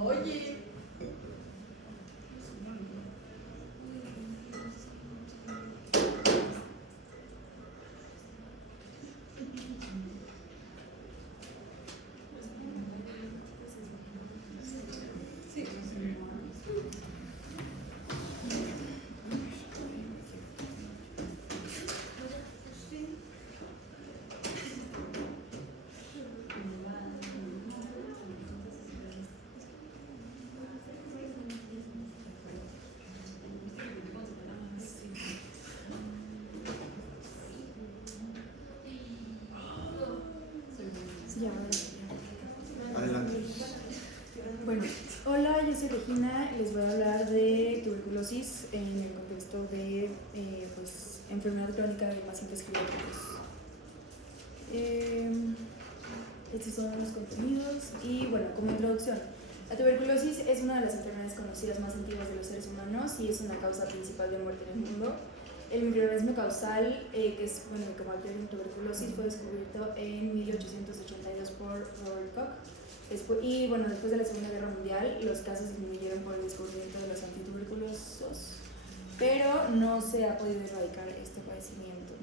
Oye. Adelante. Bueno, hola, yo soy Regina y les voy a hablar de tuberculosis en el contexto de pues, enfermedad crónica de pacientes geriátricos. Estos son los contenidos y bueno, como introducción, la tuberculosis es una de las enfermedades conocidas más antiguas de los seres humanos y es una causa principal de muerte en el mundo. El microorganismo causal, que es el que marca la tuberculosis, fue descubierto en 1882 por Robert Koch. Después de la Segunda Guerra Mundial, los casos disminuyeron por el descubrimiento de los antituberculosos, pero no se ha podido erradicar este padecimiento.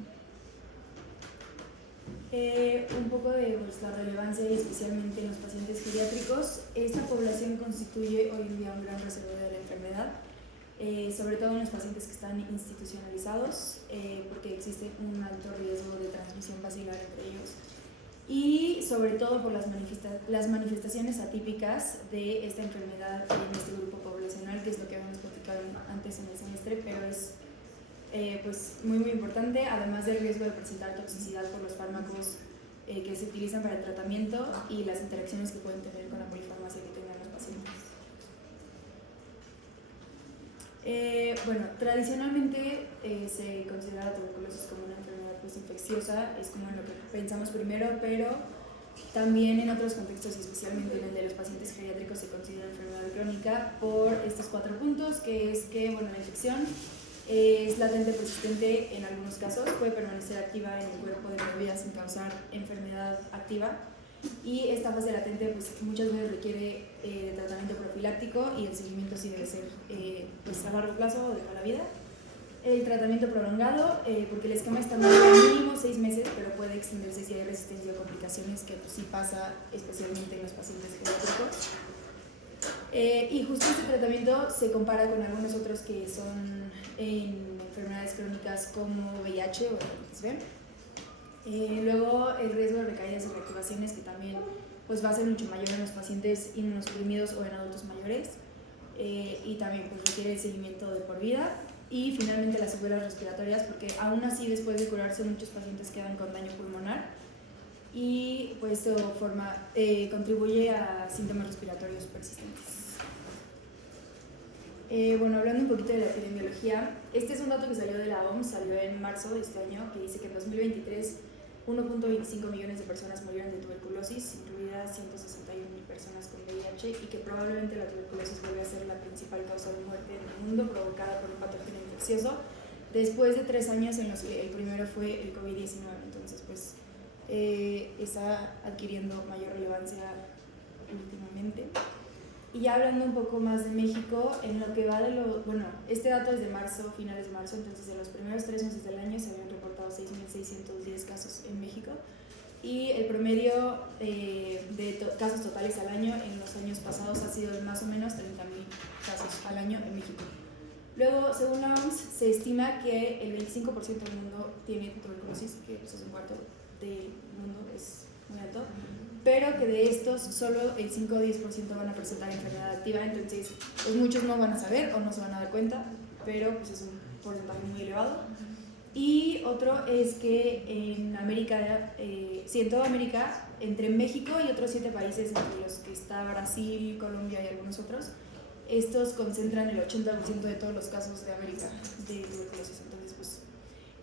Un poco de la relevancia, y especialmente en los pacientes geriátricos. Esta población constituye hoy en día un gran reservorio de la enfermedad, sobre todo en los pacientes que están institucionalizados, porque existe un alto riesgo de transmisión basilar entre ellos, y sobre todo por las manifestaciones atípicas de esta enfermedad en este grupo poblacional, que es lo que habíamos platicado antes en el semestre, pero es pues muy importante, además del riesgo de presentar toxicidad por los fármacos que se utilizan para el tratamiento y las interacciones que pueden tener con la polifarmacia que tengan los pacientes. Tradicionalmente se considera la tuberculosis como una enfermedad pues, infecciosa, es como en lo que pensamos primero, pero también en otros contextos, y especialmente en el de los pacientes geriátricos, se considera enfermedad crónica por estos 4 puntos, que es que la infección es latente, persistente en algunos casos, puede permanecer activa en el cuerpo de por vida sin causar enfermedad activa, y esta fase latente pues, muchas veces requiere de tratamiento profiláctico, y el seguimiento sí debe ser pues, a largo plazo o de toda la vida. El tratamiento prolongado, porque el esquema estándar es mínimo 6 meses, pero puede extenderse si hay resistencia o complicaciones, que pues, sí pasa especialmente en los pacientes geriátricos. Y justo este tratamiento se compara con algunos otros que son en enfermedades crónicas como VIH o hepatitis B. Luego el riesgo de recaídas y reactivaciones, que también pues, va a ser mucho mayor en los pacientes inmunosuprimidos o en adultos mayores, y también pues, requiere el seguimiento de por vida. Y finalmente las secuelas respiratorias, porque aún así después de curarse muchos pacientes quedan con daño pulmonar, y pues esto contribuye a síntomas respiratorios persistentes. Hablando un poquito de la epidemiología, este es un dato que salió de la OMS, salió en marzo de este año, que dice que en 2023 1.25 millones de personas murieron de tuberculosis, incluidas 161,000 personas con VIH, y que probablemente la tuberculosis vuelve a ser la principal causa de muerte en el mundo provocada por un patógeno infeccioso, después de 3 años en los que el primero fue el COVID-19. Entonces pues está adquiriendo mayor relevancia últimamente. Y ya hablando un poco más de México, en lo que va de este dato es de marzo, finales de marzo, entonces en los primeros 3 meses del año se habían reportado 6.610 casos en México, y el promedio de casos totales al año en los años pasados ha sido de más o menos 30.000 casos al año en México. Luego, según la OMS, se estima que el 25% del mundo tiene tuberculosis, que pues, es un cuarto del mundo, es muy alto, pero que de estos solo el 5 o 10% van a presentar enfermedad activa, entonces pues muchos no van a saber o no se van a dar cuenta, pero pues es un porcentaje muy elevado. Y otro es que en América, en toda América, entre México y otros 7 países, entre los que está Brasil, Colombia y algunos otros, estos concentran el 80% de todos los casos de América de tuberculosis, entonces pues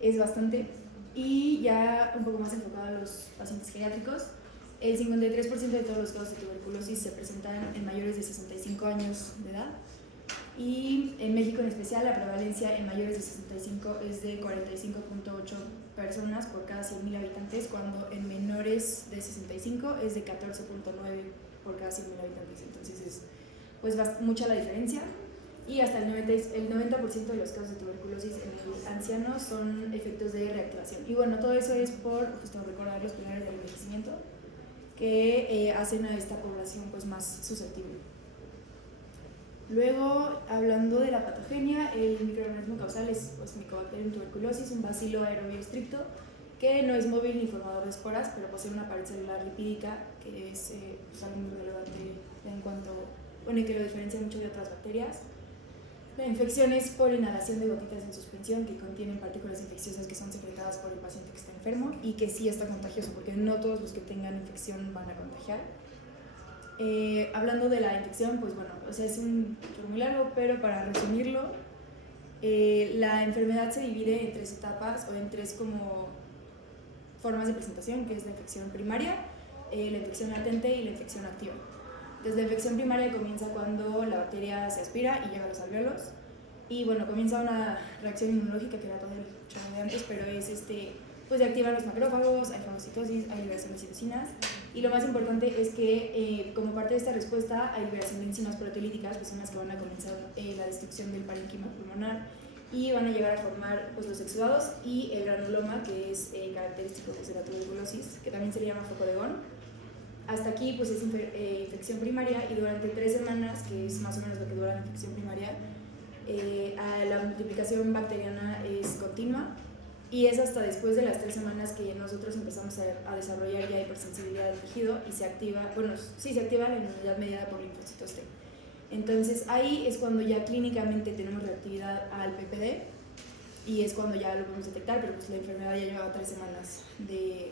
es bastante. Y ya un poco más enfocado a los pacientes geriátricos, el 53% de todos los casos de tuberculosis se presentan en mayores de 65 años de edad, y en México en especial la prevalencia en mayores de 65 es de 45.8 personas por cada 100.000 habitantes, cuando en menores de 65 es de 14.9 por cada 100.000 habitantes, entonces es pues mucha la diferencia, y hasta el 90% de los casos de tuberculosis en el anciano son efectos de reactivación. Y bueno, todo eso es por justo recordar los pilares del envejecimiento que hacen a esta población pues más susceptible. Luego, hablando de la patogenia, el microorganismo causal es pues, Mycobacterium tuberculosis, un bacilo aerobio estricto que no es móvil ni formador de esporas, pero posee una pared celular lipídica que es pues, algo muy relevante en cuanto, bueno, que lo diferencia mucho de otras bacterias. La infección es por inhalación de gotitas en suspensión que contienen partículas infecciosas que son secretadas por el paciente que está enfermo y que sí está contagioso, porque no todos los que tengan infección van a contagiar. Hablando de la infección, pues bueno, o sea, es un muy largo, pero para resumirlo, la enfermedad se divide en 3 etapas o en 3 como formas de presentación, que es la infección primaria, la infección latente y la infección activa. Desde la infección primaria comienza cuando la bacteria se aspira y llega a los alvéolos. Y bueno, comienza una reacción inmunológica, que era todo el chavo de antes, pero es pues de activar los macrófagos, hay fagocitosis, hay liberación de citocinas. Y lo más importante es que como parte de esta respuesta hay liberación de enzimas proteolíticas, que son las que van a comenzar la destrucción del parénquima pulmonar y van a llegar a formar pues, los exudados y el granuloma, que es característico pues, de la tuberculosis, que también se le llama foco de Gone. Hasta aquí pues es infección primaria y durante 3 semanas, que es más o menos lo que dura la infección primaria, la multiplicación bacteriana es continua y es hasta después de las 3 semanas que nosotros empezamos a desarrollar ya hipersensibilidad del tejido y se activa, bueno, sí se activa la inmunidad mediada por linfocitos T. Entonces ahí es cuando ya clínicamente tenemos reactividad al PPD y es cuando ya lo podemos detectar, pero pues la enfermedad ya llevaba 3 semanas de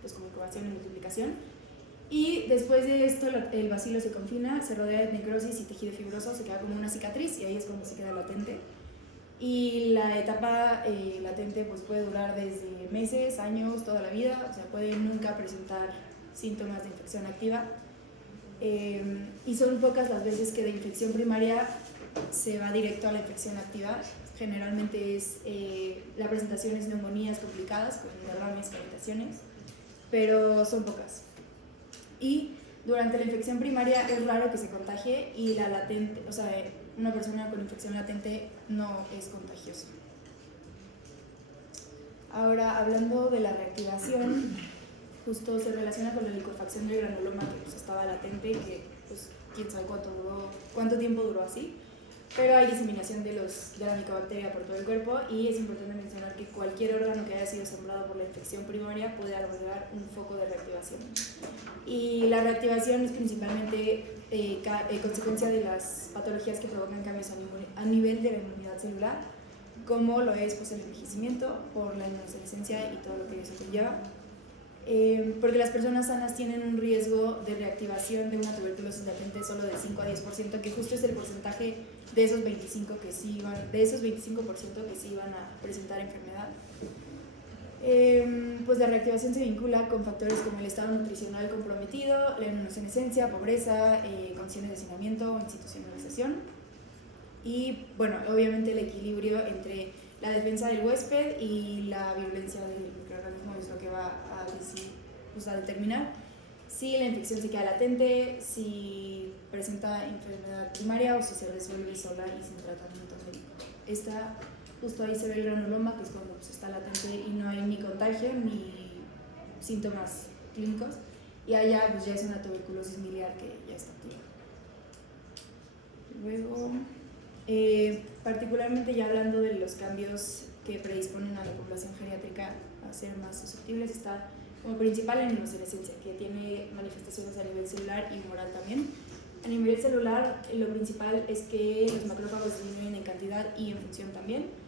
pues, como incubación y multiplicación. Y después de esto el bacilo se confina, se rodea de necrosis y tejido fibroso, se queda como una cicatriz y ahí es cuando se queda latente. Y la etapa latente pues puede durar desde meses, años, toda la vida, o sea, puede nunca presentar síntomas de infección activa. Y son pocas las veces que de infección primaria se va directo a la infección activa. Generalmente la presentación es neumonías complicadas con derrames, cavitaciones, pero son pocas. Y durante la infección primaria es raro que se contagie y la latente, o sea, una persona con infección latente no es contagiosa. Ahora, hablando de la reactivación, justo se relaciona con la licuefacción del granuloma que pues, estaba latente y que pues, quién sabe cuánto tiempo duró así, pero hay diseminación de la micobacteria por todo el cuerpo y es importante mencionar que cualquier órgano que haya sido sembrado por la infección primaria puede albergar un foco de reactivación. Y la reactivación es principalmente consecuencia de las patologías que provocan cambios a nivel de la inmunidad celular, como lo es pues, el envejecimiento por la inmunosenescencia y todo lo que eso conlleva. Porque las personas sanas tienen un riesgo de reactivación de una tuberculosis latente solo de 5 a 10%, que justo es el porcentaje de esos 25% que sí iban a presentar enfermedad. Pues la reactivación se vincula con factores como el estado nutricional comprometido, la inmunosenescencia, pobreza, condiciones de hacinamiento o institucionalización. Y bueno, obviamente el equilibrio entre la defensa del huésped y la virulencia del microorganismo es lo que va a determinar si la infección se queda latente, si presenta enfermedad primaria o si se resuelve sola y sin tratamiento médico. Justo ahí se ve el granuloma, que es cuando pues, está latente y no hay ni contagio ni síntomas clínicos, y allá pues, ya es una tuberculosis miliar que ya está activa. Luego, particularmente ya hablando de los cambios que predisponen a la población geriátrica a ser más susceptibles, está como principal la inmunosenescencia, que tiene manifestaciones a nivel celular y humoral también. A nivel celular, lo principal es que los macrófagos disminuyen en cantidad y en función también.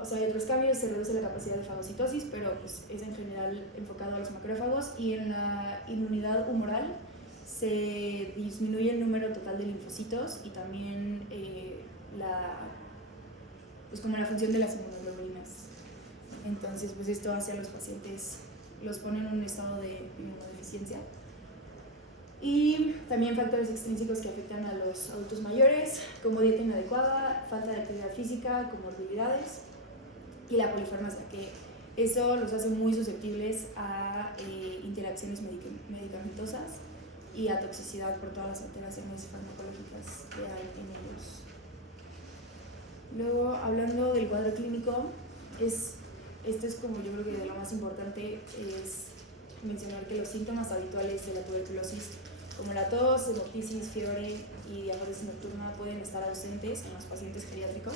O sea, hay otros cambios, se reduce la capacidad de fagocitosis, pero pues, es en general enfocado a los macrófagos, y en la inmunidad humoral se disminuye el número total de linfocitos y también como la función de las inmunoglobulinas. Entonces, pues esto hace a los pacientes, los pone en un estado de inmunodeficiencia. Y también factores extrínsecos que afectan a los adultos mayores, como dieta inadecuada, falta de actividad física, comorbilidades y la polifarmacia, que eso los hace muy susceptibles a interacciones medicamentosas y a toxicidad por todas las alteraciones farmacológicas que hay en ellos. Luego, hablando del cuadro clínico, esto es como yo creo que de lo más importante, es mencionar que los síntomas habituales de la tuberculosis, como la tos, hemoptisis, fiebre y diabetes nocturna, pueden estar ausentes en los pacientes geriátricos.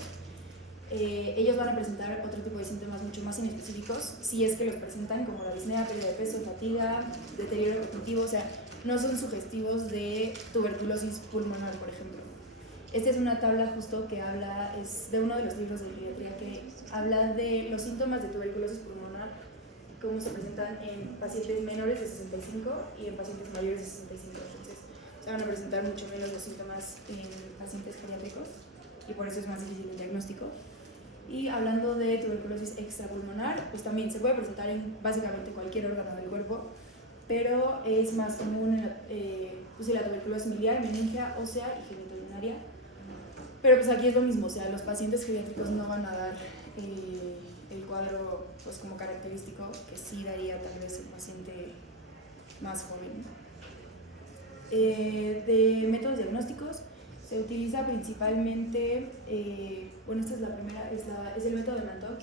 Ellos van a presentar otro tipo de síntomas mucho más inespecíficos, si es que los presentan, como la disnea, pérdida de peso, fatiga, deterioro cognitivo, o sea, no son sugestivos de tuberculosis pulmonar, por ejemplo. Esta es una tabla justo que habla, es de uno de los libros de geriatría que habla de los síntomas de tuberculosis pulmonar, cómo se presentan en pacientes menores de 65 y en pacientes mayores de 65. Entonces, se van a presentar mucho menos los síntomas en pacientes geriátricos y por eso es más difícil el diagnóstico. Y hablando de tuberculosis extrapulmonar, pues también se puede presentar en básicamente cualquier órgano del cuerpo, pero es más común en la tuberculosis miliar, meningia, ósea y genitourinaria. Pero pues aquí es lo mismo, o sea, los pacientes geriátricos no van a dar el cuadro pues como característico que sí daría tal vez el paciente más joven. De métodos diagnósticos se utiliza principalmente, esta es la primera, es el método de Mantoux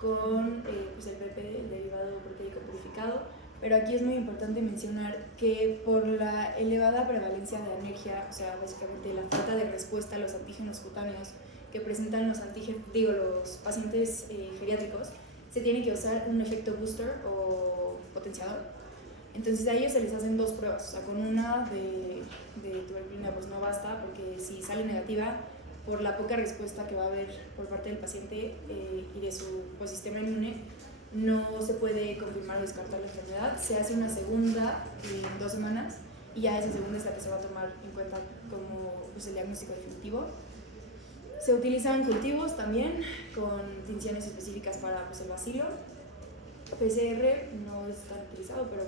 con el PP, el derivado proteico purificado, pero aquí es muy importante mencionar que por la elevada prevalencia de anergia, o sea, básicamente la falta de respuesta a los antígenos cutáneos que presentan los pacientes geriátricos, se tiene que usar un efecto booster o potenciador. Entonces a ellos se les hacen dos pruebas, o sea, con una de tuberculina pues no basta, porque si sale negativa, por la poca respuesta que va a haber por parte del paciente y de su sistema inmune, no se puede confirmar o descartar la enfermedad. Se hace una segunda en 2 semanas y ya esa segunda es la que se va a tomar en cuenta como el diagnóstico definitivo. Se utilizan cultivos también con tinciones específicas para el bacilo. PCR no es tan utilizado, pero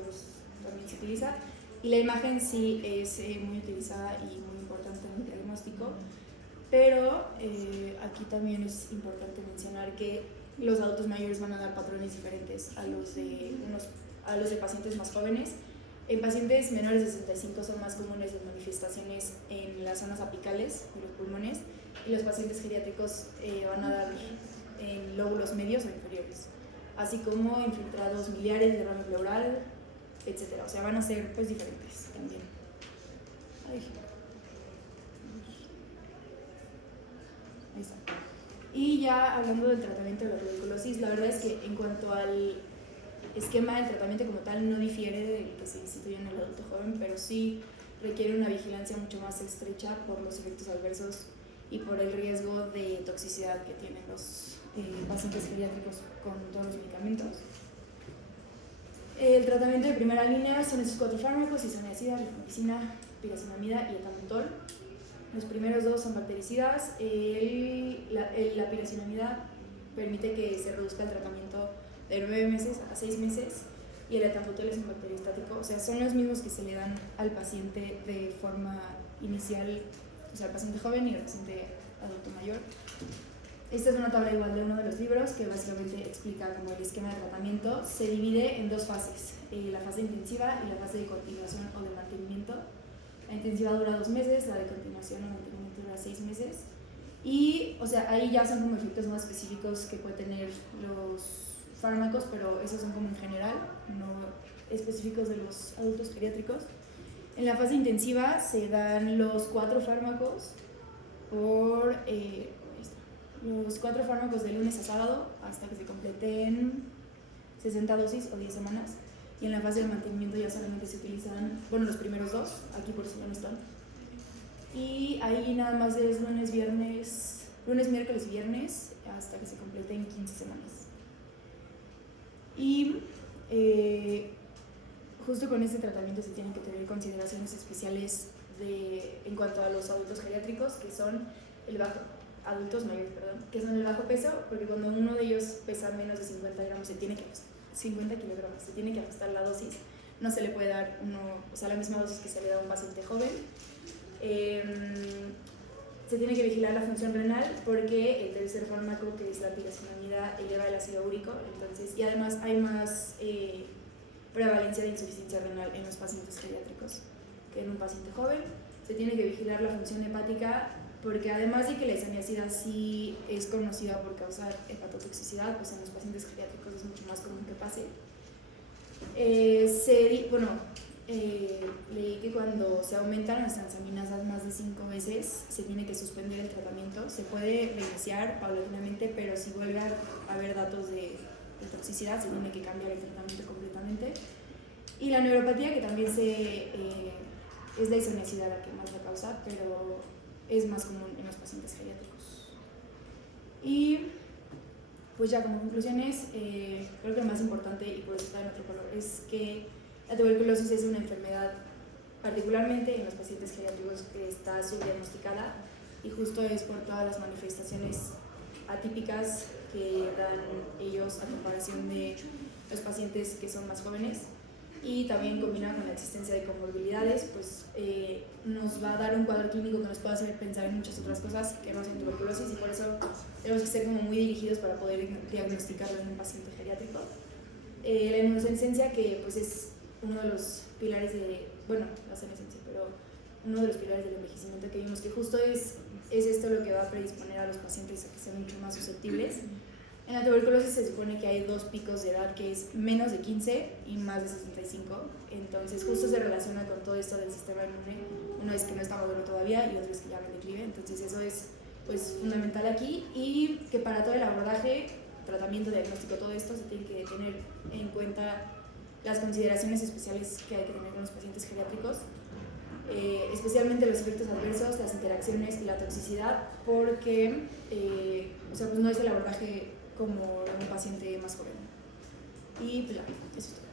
también se utiliza. Y la imagen sí es muy utilizada y muy importante en el diagnóstico, pero aquí también es importante mencionar que los adultos mayores van a dar patrones diferentes a los de pacientes más jóvenes. En pacientes menores de 65 son más comunes las manifestaciones en las zonas apicales de los pulmones, y los pacientes geriátricos van a dar en lóbulos medios o inferiores, así como infiltrados miliares, derrame pleural, etc. O sea, van a ser diferentes también. Ahí está. Y ya hablando del tratamiento de la tuberculosis, la verdad es que en cuanto al esquema del tratamiento como tal no difiere del que se instituye en el adulto joven, pero sí requiere una vigilancia mucho más estrecha por los efectos adversos y por el riesgo de toxicidad que tienen los pacientes geriátricos con todos los medicamentos. El tratamiento de primera línea son estos 4 fármacos: isoniazida, rifampicina, pirazinamida y etambutol. Los primeros 2 son bactericidas. La pirazinamida permite que se reduzca el tratamiento de 9 meses a 6 meses y el etambutol es un bacteriostático, o sea, son los mismos que se le dan al paciente de forma inicial, o sea, al paciente joven y al paciente adulto mayor. Esta es una tabla igual de uno de los libros que básicamente explica como el esquema de tratamiento. Se divide en 2 fases, la fase intensiva y la fase de continuación o de mantenimiento. La intensiva dura 2 meses, la de continuación o mantenimiento dura 6 meses. Y, o sea, ahí ya son como efectos más específicos que pueden tener los fármacos, pero esos son como en general, no específicos de los adultos geriátricos. En la fase intensiva se dan los 4 fármacos por los 4 fármacos de lunes a sábado hasta que se completen 60 dosis o 10 semanas. Y en la fase de mantenimiento ya solamente se utilizan, los primeros 2, aquí por si no están. Y ahí nada más es lunes, miércoles y viernes hasta que se completen 15 semanas. Y justo con este tratamiento se tienen que tener consideraciones especiales en cuanto a los adultos geriátricos, que son adultos mayores, que son el bajo peso, porque cuando uno de ellos pesa menos de 50 kilogramos se tiene que ajustar la dosis. No se le puede dar la misma dosis que se le da a un paciente joven. Se tiene que vigilar la función renal porque el tercer fármaco, que es la pirazinamida, eleva el ácido úrico, y además hay más prevalencia de insuficiencia renal en los pacientes geriátricos. que en un paciente joven. Se tiene que vigilar la función hepática porque además de que la isoniazida sí es conocida por causar hepatotoxicidad, pues en los pacientes geriátricos es mucho más común que pase. Leí que cuando se aumentan las transaminasas más de 5 veces se tiene que suspender el tratamiento. Se puede reiniciar paulatinamente, pero si vuelve a haber datos de toxicidad se tiene que cambiar el tratamiento completamente. Y la neuropatía, que también es la isoniazida la que más la causa, pero es más común en los pacientes geriátricos. Y pues ya como conclusiones, creo que lo más importante, y por eso está en otro color, es que la tuberculosis es una enfermedad, particularmente en los pacientes geriátricos, que está subdiagnosticada y justo es por todas las manifestaciones atípicas que dan ellos a comparación de los pacientes que son más jóvenes, y también combinado con la existencia de comorbilidades, pues nos va a dar un cuadro clínico que nos puede hacer pensar en muchas otras cosas que no sean tuberculosis, y por eso tenemos que ser como muy dirigidos para poder diagnosticarlo en un paciente geriátrico. La inmunosenescencia, que pues es uno de los pilares la senescencia, pero uno de los pilares del envejecimiento, que vimos que justo es esto lo que va a predisponer a los pacientes a que sean mucho más susceptibles. En la tuberculosis se supone que hay 2 picos de edad, que es menos de 15 y más de 65, entonces justo se relaciona con todo esto del sistema inmune. Uno es que no está maduro todavía y otro es que ya va en declive, entonces eso es pues fundamental aquí, y que para todo el abordaje, tratamiento, diagnóstico, todo esto se tiene que tener en cuenta las consideraciones especiales que hay que tener con los pacientes geriátricos, especialmente los efectos adversos, las interacciones y la toxicidad, porque pues no es el abordaje como un paciente más joven. Y pues ya, eso es todo.